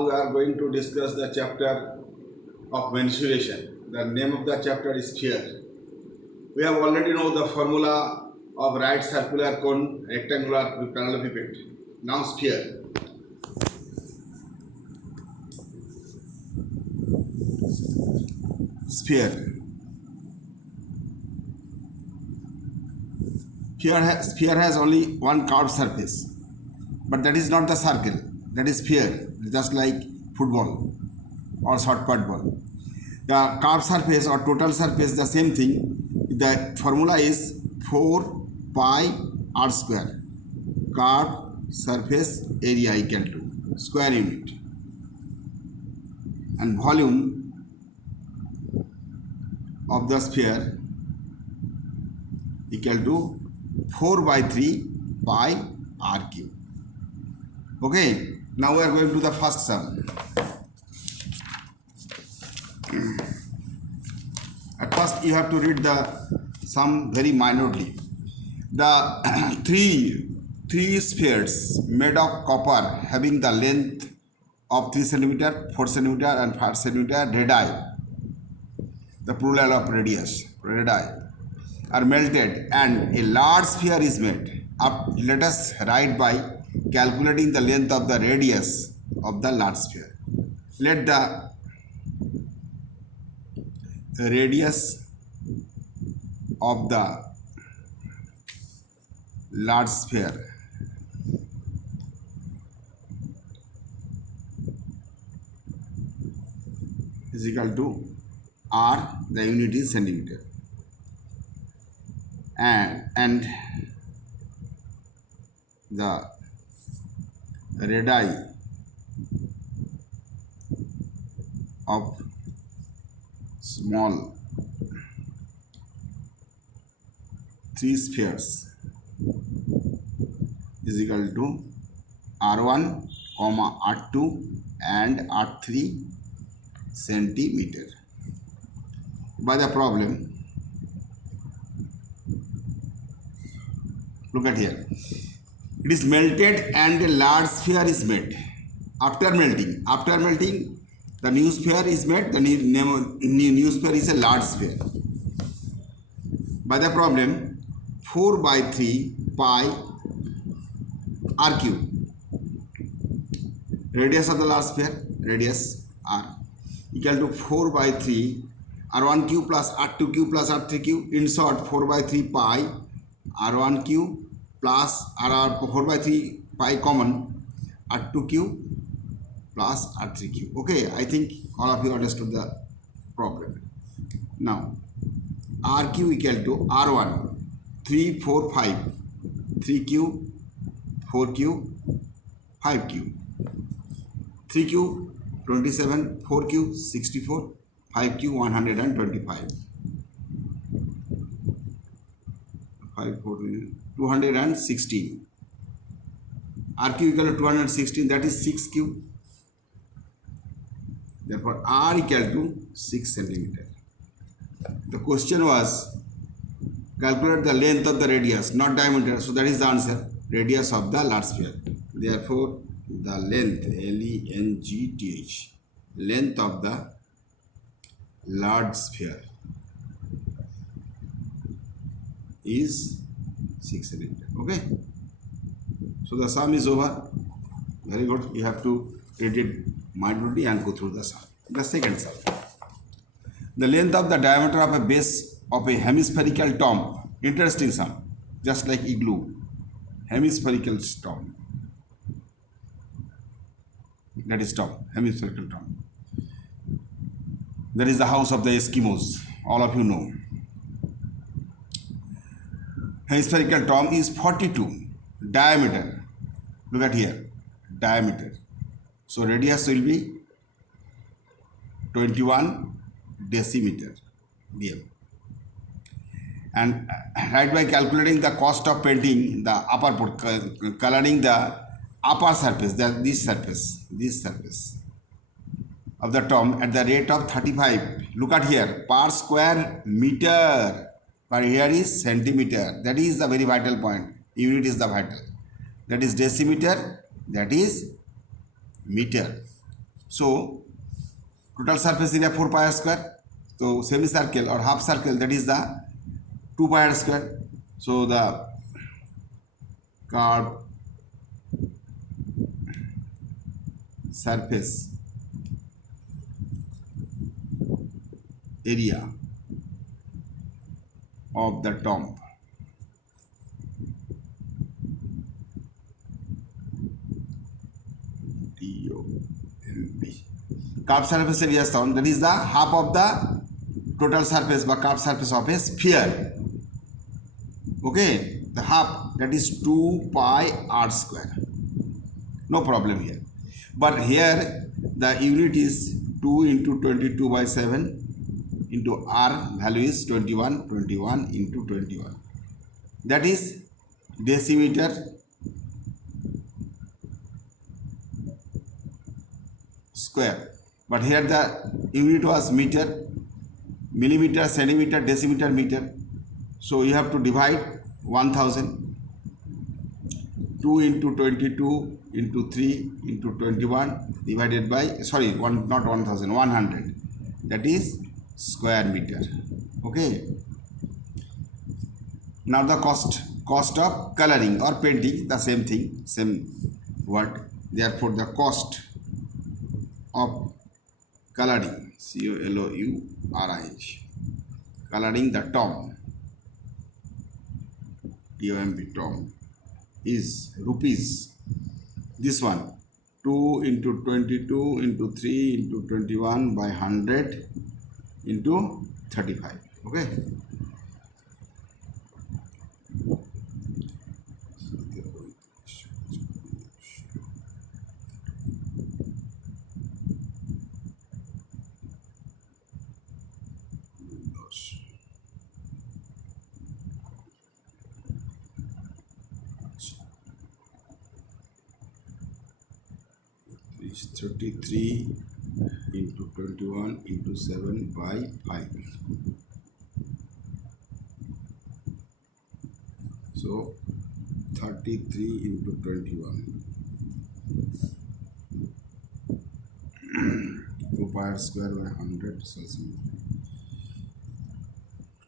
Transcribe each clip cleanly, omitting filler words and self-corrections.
Now we are going to discuss the chapter of mensuration. The name of the chapter is sphere. We have already know the formula of right circular cone, rectangular parallelepiped. Now sphere. Sphere. Sphere has only one curved surface, but that is not the circle. That is sphere, just like football or short put ball. The curved surface or total surface, the same thing. The formula is 4 pi r square. Curved surface area equal to square unit, and volume of the sphere equal to 4 by 3 pi r cube. Okay, now we are going to the first sum. At first you have to read the sum very minorly. The three spheres made of copper having the length of 3 cm, 4 cm and 5 cm radii, the plural of radius, radii, are melted and a large sphere is made. Let us write by calculating the length of the radius of the large sphere. Let the radius of the large sphere is equal to r, the unit is centimeter, and the radii of small 3 spheres is equal to r1, r2 and r3 centimeter. By the problem, look at here. It is melted and a large sphere is made. After melting, the new sphere is made. The new sphere is a large sphere. By the problem, 4 by 3 pi r cube. Radius of the large sphere, radius r, equal to 4 by 3 r1 cube plus r2 cube plus r3 cube. In short, 4 by 3 pi r1 cube plus 4 by 3 pi common r2 cube plus r3 cube. Okay, I think all of you understood the problem. Now r cube equal to r1 3 4 5, 3 cube 4 cube 5 cube, 3 cube 27, 4 cube 64, 5 cube 125, 5 4 216. R cube equal to 216, that is 6 cube. Therefore r equal to 6 centimeter. The question was calculate the length of the radius, not diameter. So that is the answer, radius of the large sphere. Therefore the length, L-E-N-G-T-H, length of the large sphere is 6 centimeter. Okay, so the sum is over. Very good. You have to read it mindfully and go through the sum. The second sum. The length of the diameter of a base of a hemispherical tomb. Interesting sum, just like igloo. Hemispherical tomb. That is tomb, hemispherical tomb. That is the house of the Eskimos. All of you know. Hemispherical tomb is 42 diameter. Look at here, diameter. So radius will be 21 decimeter dm. And right by calculating the cost of painting the upper part, coloring the upper surface, this surface of the tomb at the rate of 35. Look at here, per square meter. But here is centimeter. That is the very vital point. Unit is the vital. That is decimeter. That is meter. So total surface area 4 pi r square. So semicircle or half circle, that is the 2 pi r square. So the curved surface area of the tomb curved surface area sound, that is the half of the total surface বা curved surface of a sphere. Okay, the half, that is 2 pi r square. No problem here. But here the unit is 2 into 22 by 7 into r, value is 21 into 21. That is decimeter square. But here the unit was meter, millimeter, centimeter, decimeter, meter. So you have to divide 1000. 2 into 22 into 3 into 21 divided by, sorry, not 1000, 100. That is square meter. Okay. Now the cost of coloring or painting, the same thing, same word. Therefore the cost of coloring, COLOURING, coloring the tomb, TOMB, tomb, is rupees, this one, 2 into 22 into 3 into 21 by 100 into 35. Okay. Is 33 into 21 into 7 by 5. So 33 into 21. 2 pi r square by 100. So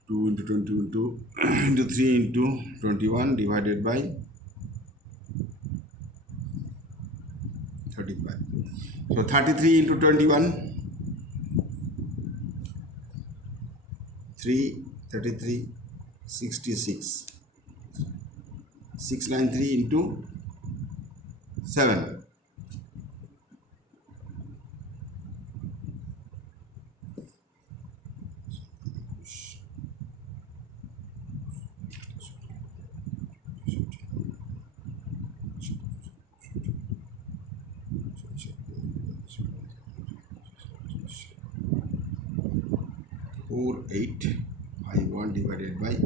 2 into 20 into 3 into 21 divided by 35. So 33 into 21, 33, 66. 693 into 7. Four 8 5 1 divided by 5.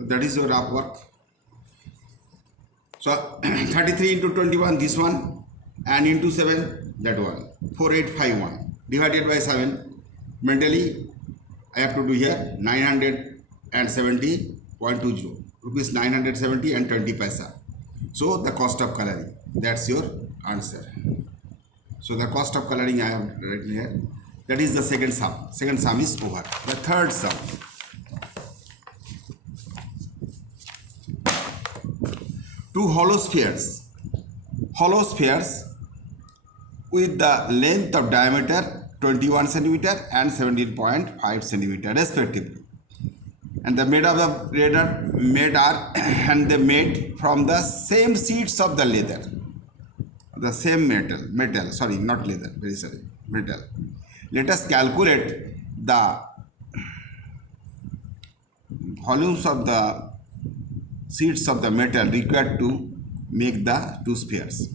That is your rough work. So 33 into 21, this one, and into 7, that one. 4851 divided by 7. Mentally, I have to do here 970.20 rupees, 970 and 20 paisa. So the cost of coloring, that's your answer. So the cost of coloring I have written here. That is the second sum. Second sum is over. The third sum. Two hollow spheres with the length of diameter 21 centimeter and 17.5 centimeter respectively, and the made of the radar made are and they made from the same sheets of the leather, the same metal, sorry, not leather, very sorry, metal. Let us calculate the volumes of the sheets of the metal required to make the two spheres.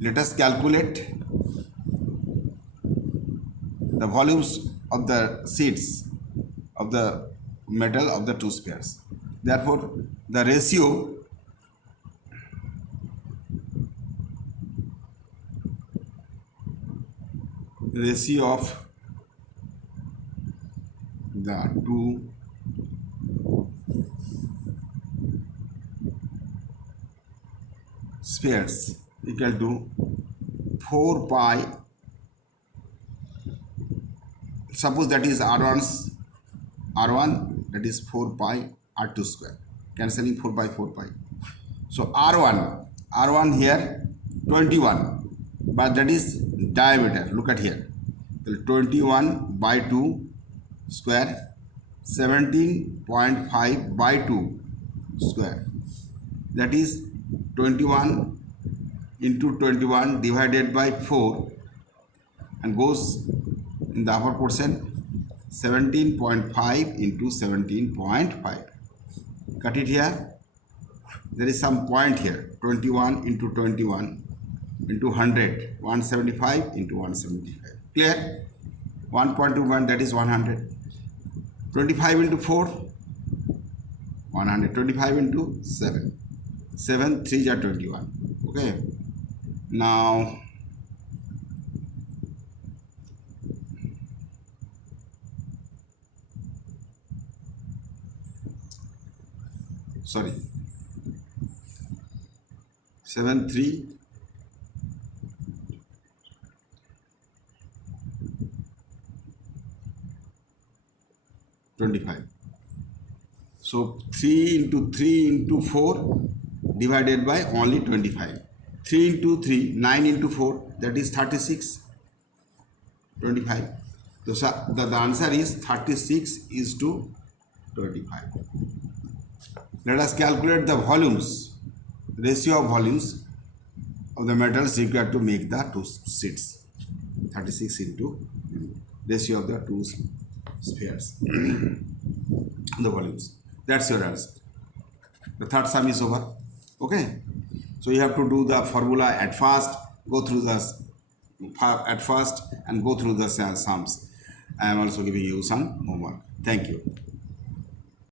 Let us calculate the volumes of the sheets of the metal of the two spheres. Therefore, the ratio ratio of the two spheres equal to 4 pi. Suppose that is R1, that is 4 pi R2 square, cancelling 4 by 4 pi. So R1 here 21, but that is diameter. Look at here, 21 by 2 square, 17.5 by 2 square, that is 21 into 21 divided by 4 and goes in the upper portion, 17.5 into 17.5. Cut it here. There is some point here, 21 into 21 into 100, 175 into 175. Clear? 1.21, that is 100. 25 into 4, 100. 25 into 7. 7 3s are 21. Okay. Now sorry, 7 3 25. So 3 into 3 into 4 divided by only 25. 3 into 3, 9 into 4, that is 36. 25. So the answer is 36 is to 25. Let us calculate the volumes, ratio of volumes of the metals required to make the two sheets. 36 into ratio of the two spheres. The volumes. That's your answer. The third sum is over. Okay. So you have to do the formula at first, go through the at first and go through the sums. I am also giving you some homework. Thank you.